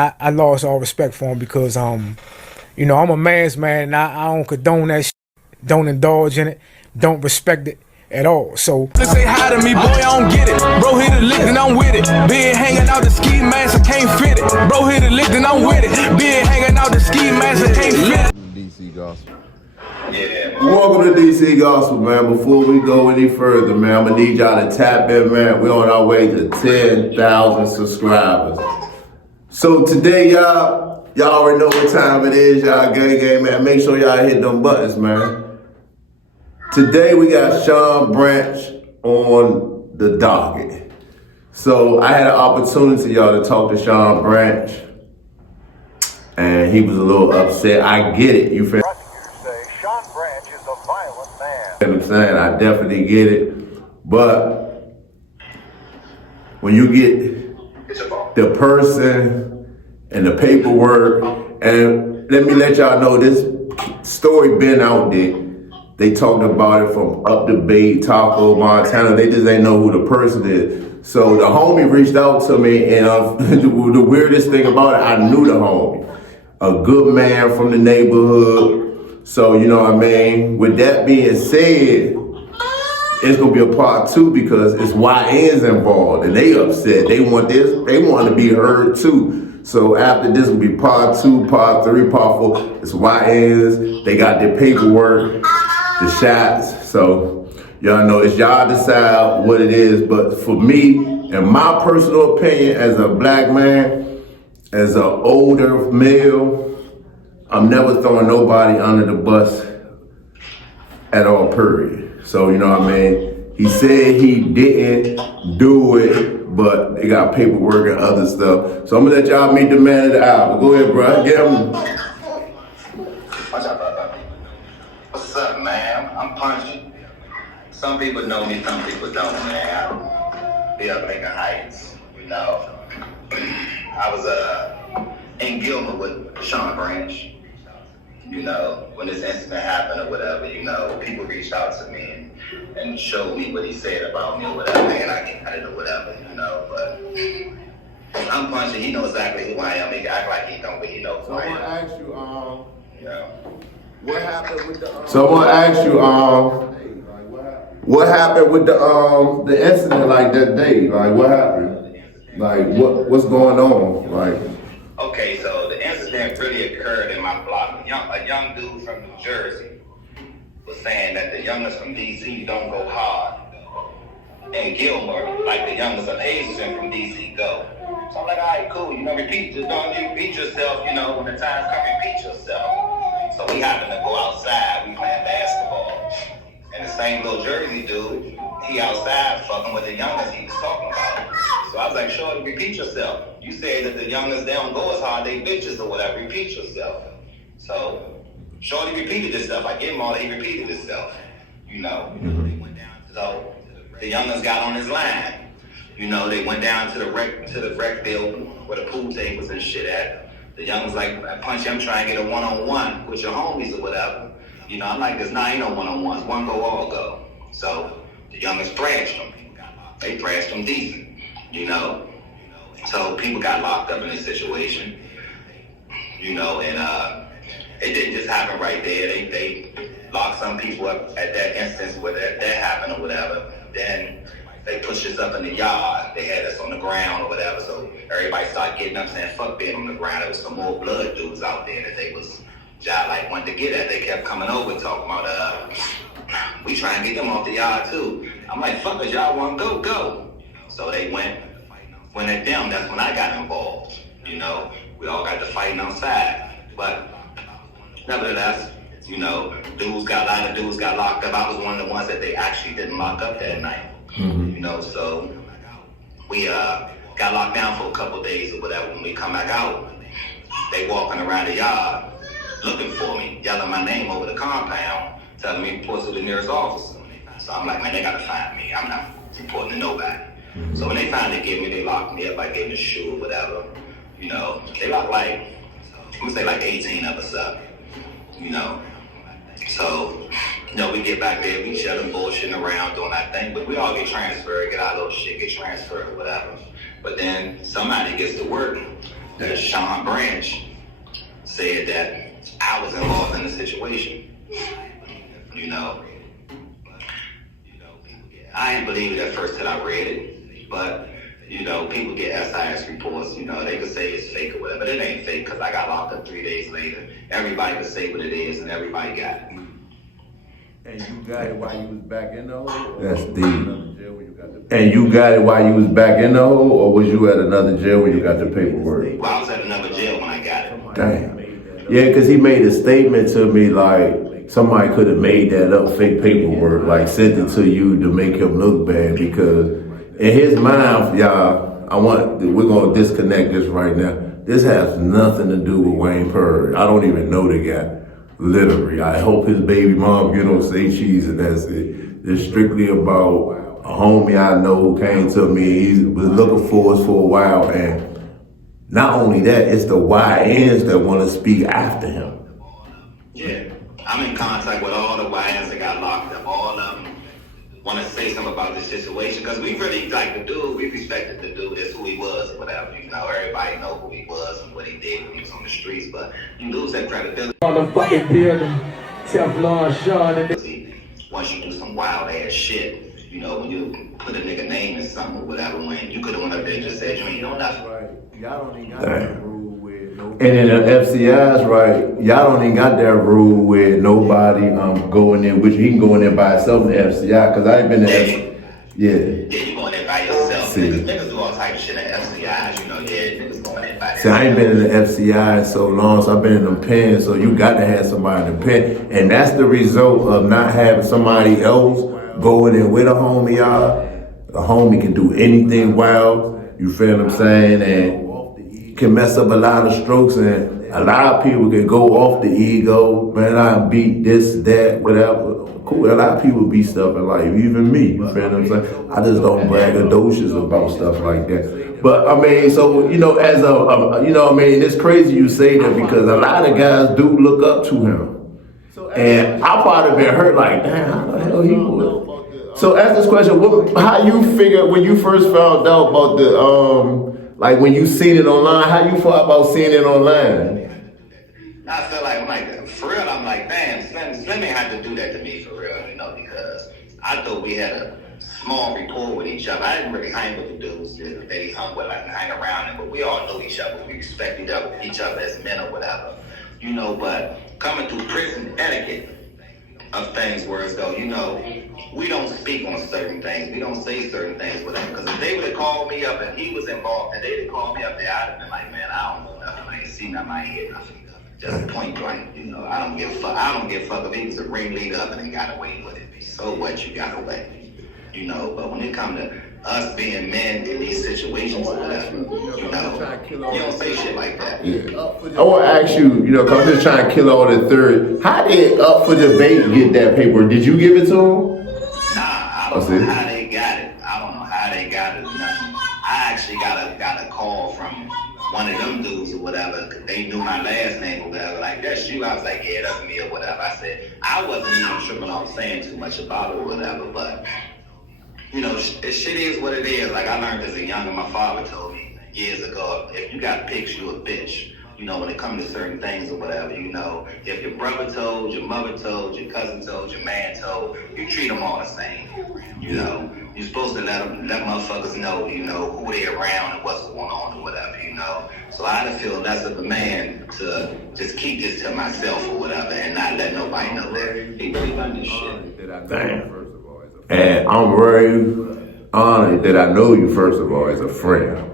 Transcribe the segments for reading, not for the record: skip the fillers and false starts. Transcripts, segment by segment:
I lost all respect for him because you know, I'm a man's man and I don't condone that shit, don't indulge in it, don't respect it at all. So say hi to me, boy, I don't get it. Bro hit a lick and I'm with it. Been hanging out the ski mask, I can't fit it. Bro hit a lick and I'm with it. Been hanging out the ski mask, I can't fit it. DC Gospel. Yeah. Welcome to DC Gospel, man. Before we go any further, man, I'm gonna need y'all to tap in, man. We're on our way to 10,000 subscribers. So today, y'all already know what time it is, y'all. Gang, man. Make sure y'all hit them buttons, man. Today we got Sean Branch on the docket. So I had an opportunity, y'all, to talk to Sean Branch, and he was a little upset. I get it. You feel? Sean Branch is a violent man. You know what I'm saying? I definitely get it. But when you get the person and the paperwork, and let me let y'all know this story been out there. They talked about it from up the Bay, Taco, Montana. They just ain't know who the person is. So the homie reached out to me, and the weirdest thing about it, I knew the homie. A good man from the neighborhood. So, you know what I mean? With that being said, it's gonna be a part 2 because it's YNs involved and they upset. They want to be heard too. So after this will be part 2, part 3, part 4. It's YNs, they got their paperwork, the shots. So y'all know it's y'all decide what it is. But for me, in my personal opinion, as a black man, as an older male, I'm never throwing nobody under the bus at all, period. So, you know what I mean? He said he didn't do it, but they got paperwork and other stuff. So I'm gonna let y'all meet the man of the hour. Go ahead, bro. Get him. What's up, brother? What's up, man? I'm Punchy. Some people know me, some people don't, man. I be up making heights, you know. I was in Gilmer with Sean Branch. You know, when this incident happened or whatever, you know, people reached out to me and showed me what he said about me or whatever, and I get it or whatever, you know, but I'm Punchy, he knows exactly who I am. He can act like he don't, but he knows who I am. So I want to ask you, you know, what happened with the, so I want to ask you, what happened with the incident, like, that day? Like, what happened? Like, what's going on? Like, okay, so the incident really occurred in my block. A young dude from New Jersey was saying that the youngest from DC don't go hard. And Gilmer, like the youngest of Accusations from DC, go. So I'm like, all right, cool. You know, repeat yourself. You know, when the times come, repeat yourself. So we happened to go outside. We playing basketball. And the same little Jersey dude, he outside fucking with the youngest he was talking about. So I was like, sure, repeat yourself. You say that the youngest, they don't go as hard, they bitches or whatever. Repeat yourself. So Shorty repeated himself. I gave him all that he repeated himself. You know. So the youngest got on his line. You know, they went down to the rec building where the pool tables and shit at. The youngest like, Punchy, I'm trying to get a one-on-one with your homies or whatever. You know, I'm like this, nah, ain't no one-on-ones. One go, all go. So the youngest thrashed him. They thrashed him decent. You know. So people got locked up in this situation. You know, and it didn't just happen right there. They locked some people up at that instance where that happened or whatever. Then they pushed us up in the yard. They had us on the ground or whatever. So everybody started getting up saying, fuck being on the ground. There was some more blood dudes out there that they was like wanted to get at. They kept coming over talking about we try and get them off the yard too. I'm like, fuck it, y'all want to go. So they went at them. That's when I got involved. You know, we all got to fighting outside. But nevertheless, you know, a lot of dudes got locked up. I was one of the ones that they actually didn't lock up that night. Mm-hmm. You know, so we got locked down for a couple days or whatever. When we come back out, they walking around the yard looking for me, yelling my name over the compound, telling me to report to the nearest officer. So I'm like, man, they gotta find me. I'm not reporting to nobody. Mm-hmm. So when they finally get me, they locked me up. I gave them a shoe or whatever. You know, they locked like 18 of us up. You know, so, you know, we get back there, we chilling, bullshitting around, doing that thing, but we all get transferred, get our little shit, get transferred or whatever. But then somebody gets to work that Sean Branch said that I was involved in the situation. You know, I didn't believe it at first till I read it, but you know, people get SIS reports, you know, they could say it's fake or whatever, but it ain't fake because I got locked up 3 days later. Everybody could say what it is and everybody got it. And you got it while you was back in the hole? That's deep. And you got it while you was back in the hole, or was you at another jail when you got the paperwork? Well, I was at another jail when I got it. Damn. Yeah, because he made a statement to me like somebody could have made that up, fake paperwork, like sent it to you to make him look bad. Because in his mind, y'all, we're gonna disconnect this right now. This has nothing to do with Wayne Purdy. I don't even know the guy. Literally, I hope his baby mom get on say cheese and that's it. It's strictly about a homie I know who came to me. He was looking for us for a while, and not only that, it's the YNs that want to speak after him. Yeah, I'm in contact with all the YNs that got locked up. All of them want to say something about this situation because we really like the dude. We respected the dude as who he was or whatever. You know, everybody know who he was and what he did when he was on the streets, but you lose that credibility. On the fucking building, Teflon, Sean, and once you do some wild ass shit, you know, when you put a nigga name in something or whatever, when you could have went up there and just said you ain't know nothing. Y'all don't even got that rule with nobody. And in the FCI's right, y'all don't even got that rule with nobody going in, which he can go in there by himself in the FCI, because I ain't been there. Yeah, you going there by yourself. Niggas do all type of shit in FCIs, you know, niggas going there by themselves. See, I ain't been in the FCI in so long, so I've been in them pens, so you got to have somebody in the pen. And that's the result of not having somebody else going in with a homie, y'all. A homie can do anything wild, you feel what I'm saying, and can mess up a lot of strokes, and a lot of people can go off the ego, man, I beat this, that, whatever. Cool, a lot of people beat stuff in life, even me, you feel what I'm saying? I just don't braggadocious about stuff like that. But I mean, so, you know, as you know, I mean, it's crazy you say that because a lot of guys do look up to him. And I probably been hurt like, damn, how the hell he would. So ask this question, how you figure when you first found out about the, like when you seen it online, how you felt about seeing it online? I feel like, for real, I'm like, damn, Slim ain't had to do that to me for real, you know, because I thought we had a small rapport with each other. I didn't really hang with the dudes that he hung with, like hang around them, but we all knew each other. We respect each other as men or whatever, you know, but coming through prison etiquette of things where it's though, you know, we don't speak on certain things. We don't say certain things with him. Because if they would have called me up and he was involved and they'd have called me up there, I'd have been like, man, I don't know nothing. I ain't seen nothing. I ain't hear nothing. Just point blank, you know. I don't give a fuck. I don't give a fuck if he was a ringleader up and he got away with it. So what, you got away. You know, but when it comes to us being men in these situations or whatever, you know, you don't say shit like that. Yeah. I want to ask you, you know, because I'm just trying to kill all the third. How did Up for Debate get that paper? Did you give it to him? Nah, I don't know how they got it. I don't know how they got it or nothing. I actually got a call from one of them dudes or whatever, cause they knew my last name or whatever, like, that's you. I was like, yeah, that's me or whatever. I said, I wasn't even tripping off saying too much about it or whatever, but, you know, shit is what it is. Like, I learned as a youngin', my father told me years ago, if you got pics, you a bitch. You know, when it comes to certain things or whatever, you know, if your brother told, your mother told, your cousin told, your man told, you treat them all the same. You know, you're supposed to let motherfuckers know, you know, who they around and what's going on or whatever, you know. So I just feel less of a man to just keep this to myself or whatever and not let nobody know that he really done this shit. Damn. And I'm very honored that I know you, first of all, as a friend.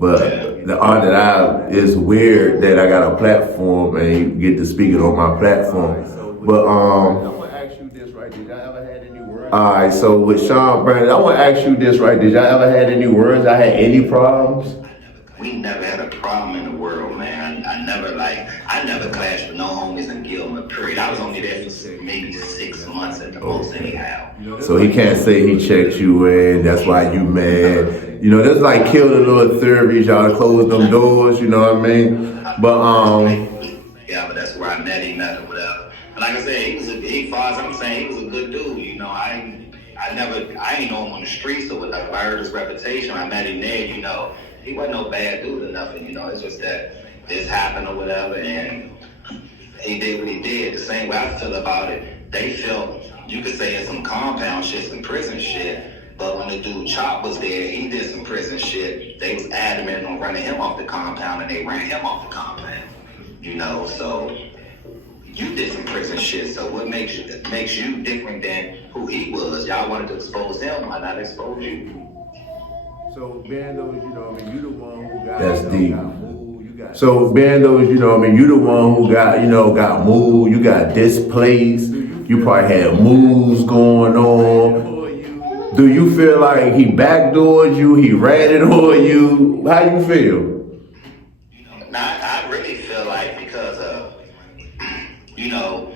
But the honor is weird that I got a platform and you get to speak it on my platform. But I want to ask you this, right? Did y'all ever had any words? All right, so with Sean Brandon, I want to ask you this, right? Did y'all ever had any words? I had any problems? We never had a problem in the world, man. I never clashed with no homies in Gilmer, period. I was only there for maybe 6 months at the most anyhow. So he can't say he checked you in, that's why you mad. You know, that's like kill the little theories, y'all close them doors, you know what I mean? But yeah, but that's where I met him at or whatever. And like I said, he far as I'm saying, he was a good dude, you know. I ain't know him on the streets or whatever. I heard his reputation. I met him there, you know. he wasn't no bad dude or nothing, you know. It's just that this happened or whatever, and he did what he did. The same way I feel about it, they felt, you could say it's some compound shit, some prison shit, but when the dude Chop was there, he did some prison shit. They was adamant on running him off the compound, and they ran him off the compound, you know. So you did some prison shit, so what makes you different than who he was? Y'all wanted to expose him, why not expose you? So Bandos, you know, I mean, you the one who got that's deep. So Bandos, you know, I mean, you the one who got, you know, got moved, you got displaced, you probably had moves going on. Do you feel like he backdoored you, he ratted on you? How you feel? I really feel like because of, you know,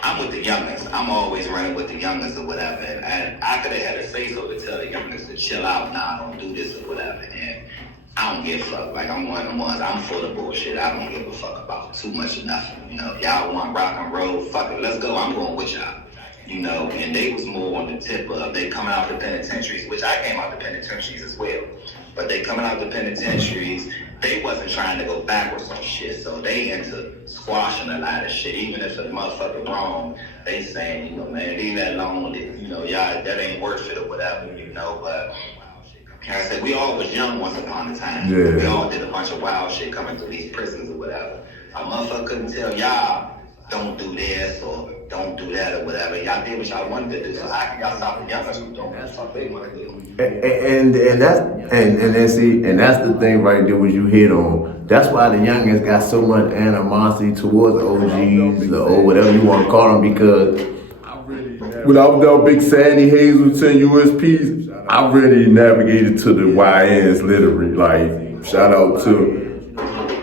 I'm with the youngest. I'm always running with the youngest or whatever. And I could have had a say so to tell the youngest to chill out, nah, don't do this or whatever. And I don't give a fuck. Like, I'm one of the ones, I'm full of bullshit. I don't give a fuck about too much of nothing. You know, y'all want rock and roll, fuck it, let's go. I'm going with y'all. You know, and they was more on the tip of they coming out the penitentiaries, which I came out the penitentiaries as well. But they coming out the penitentiaries, they wasn't trying to go backwards on shit, so they into squashing a lot of shit. Even if the motherfucker wrong, they saying, you know, man, leave that alone. You know, y'all, that ain't worth it or whatever, you know. But like I said, we all was young once upon a time. Yeah. We all did a bunch of wild shit coming through these prisons or whatever. A motherfucker couldn't tell y'all, don't do this or don't do that or whatever. Y'all did what y'all wanted to do, so how can y'all stop the youngest from doing what the fuck they want to do? And that's the thing right there what you hit on. That's why the youngest got so much animosity towards the OGs or whatever you want to call them, because when I was down Big Sandy, Hazleton, USPs, I really navigated to the YNs literally. Like, shout out to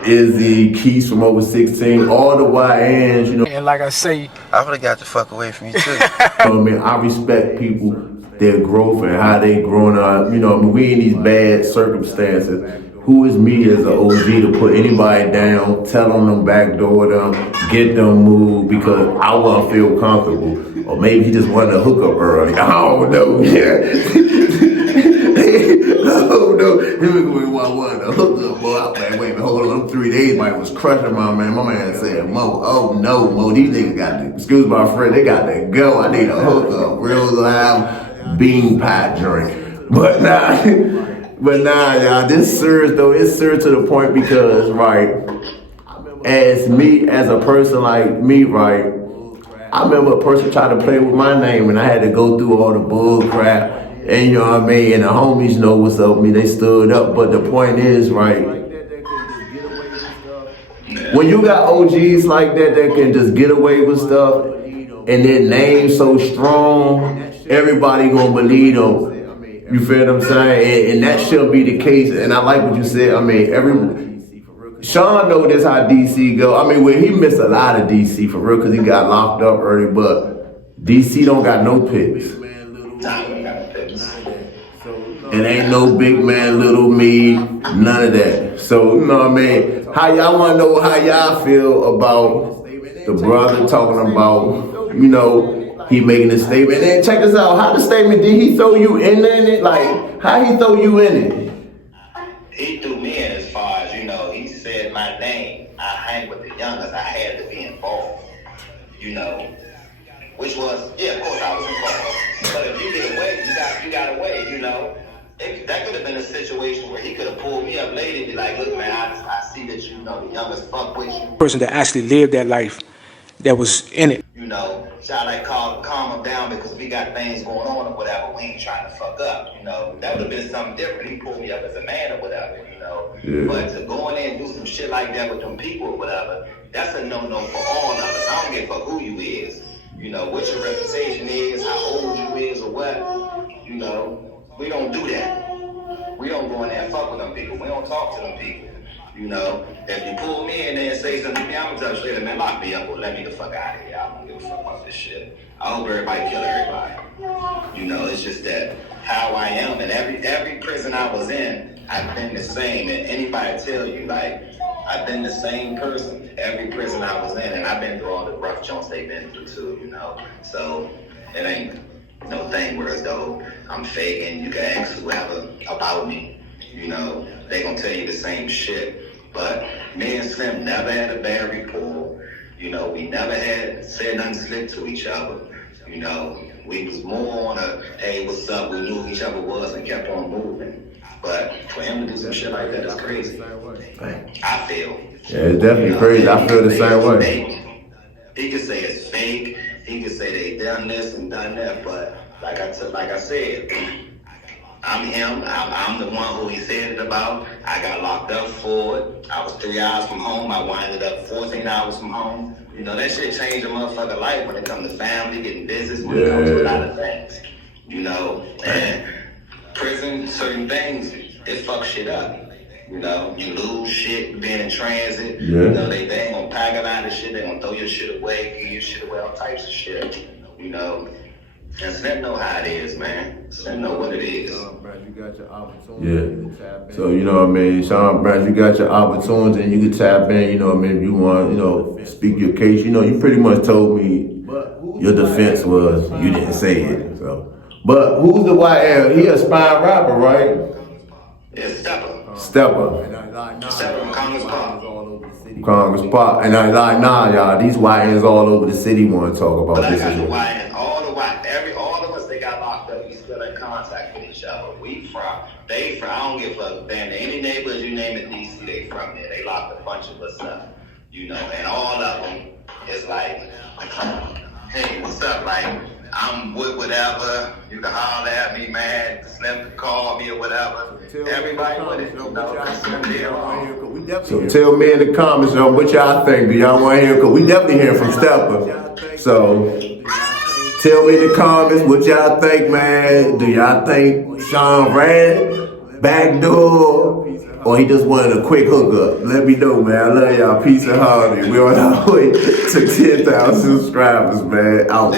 Izzy, Keys from over 16, all the YNs, you know. And like I say, I would have got the fuck away from you too. I mean, I respect people, their growth and how they growing up. You know, I mean, we in these bad circumstances. Who is me as an OG to put anybody down, tell them backdoor them, get them moved because I want to feel comfortable. Or maybe he just wanted to hook up early. I don't know. Yeah. No, he wanted to hook up, boy. I was like, wait a minute, hold on. Them 3 days, man, was crushing my man. My man said, Mo, oh no, Mo, these niggas got to, excuse my friend, they got to go. I need a hook up, real loud bean pie drink. But nah, y'all, this serves though, it serves to the point because, right, as me, as a person like me, right, I remember a person tried to play with my name and I had to go through all the bull crap. And you know what I mean? And the homies know what's up with me. They stood up. But the point is, right, when you got OGs like that can just get away with stuff and their name so strong, everybody gonna believe them. You feel what I'm saying? And that should be the case. And I like what you said. I mean, Sean know this how DC go. I mean, well, he missed a lot of DC for real because he got locked up early. But DC don't got no picks. It ain't no big man, little me, none of that. So, you know what I mean? How y'all want to know how y'all feel about the brother talking about, you know, he making a statement. And then check this out. How the statement, did he throw you in it? Like, how he throw you in it? He threw me in as far as, you know, he said my name. I hang with the youngest. I had to be involved, you know. Which was, yeah, of course I was involved. But if you get away, you got away, you know. That could have been a situation where he could have pulled me up later and be like, look, man, I see that you know the youngest fuck with you. Person that actually lived that life, that was in it. You know, try like calm him down because we got things going on or whatever. We ain't trying to fuck up, you know. That would have been something different. He pulled me up as a man or whatever, you know. Yeah. But to go in there and do some shit like that with them people or whatever, that's a no-no for all of us. I don't give a fuck who you is. You know, what your reputation is, how old you is or what, you know. We don't do that. We don't go in there and fuck with them people. We don't talk to them people. You know, if you pull me in there and say something to me, I'm gonna tell you straight, man, lock me up or let me the fuck out of here. I don't give a fuck about this shit. I hope everybody kill everybody. You know, it's just that how I am. And every prison I was in, I've been the same. And anybody tell you, like, I've been the same person every prison I was in. And I've been through all the rough jumps they've been through too, you know. So it ain't no thing where as though I'm faking. You can ask whoever about me. you know, they gonna tell you the same shit. But me and Slim never had a bad rapport. You know, we never had said nothing slick to each other. You know, we was more on a, hey, what's up? We knew who each other was and kept on moving. But for him to do some shit like that is crazy. I feel. Yeah, it's definitely crazy. I feel the same way. He could say it's fake. He could say they done this and done that. But like I said, I'm him. I'm the one who he said it about. I got locked up for it. I was 3 hours from home. I winded up 14 hours from home. You know, that shit changed a motherfucker life when it comes to family, getting business, when it comes to a lot of things. You know, and prison, certain things, it fucks shit up. You know, you lose shit being in transit. Yeah. You know, they ain't gonna pack a lot of shit. They gonna throw your shit away, give your shit away, all types of shit. You know, and Slim know how it is, man. Slim know what it is. Yeah. So, you know what I mean, Sean Branch, you got your opportunity and you can tap in, you know what I mean, if you want, you know, speak your case. You know, you pretty much told me your defense was you didn't say it. So, but who's the YL? He a spine rapper, right? Yeah, Stepper. Stepper. Stepper, Congress Pop. Congress Pop. And I like, nah, y'all, these YNs all over the city want to talk about But this. I got the YN, all of us, they got locked up. We still in contact with each other. They from, I don't give a fuck, man. Any neighborhood you name in DC, they from there. They locked a bunch of us up, you know, and all of them is like, hey, what's up? Like, I'm with whatever. You can holler at me, man. Slim can call me or whatever. Everybody with it, you know. So tell me in the comments, what y'all think. Do y'all want to hear? Because we definitely hear from Stepper. So tell me in the comments what y'all think, man. Do y'all think Sean ran backdoor, or he just wanted a quick hookup? Let me know, man. I love y'all. Peace and harmony. We're on our way to 10,000 subscribers, man. Out.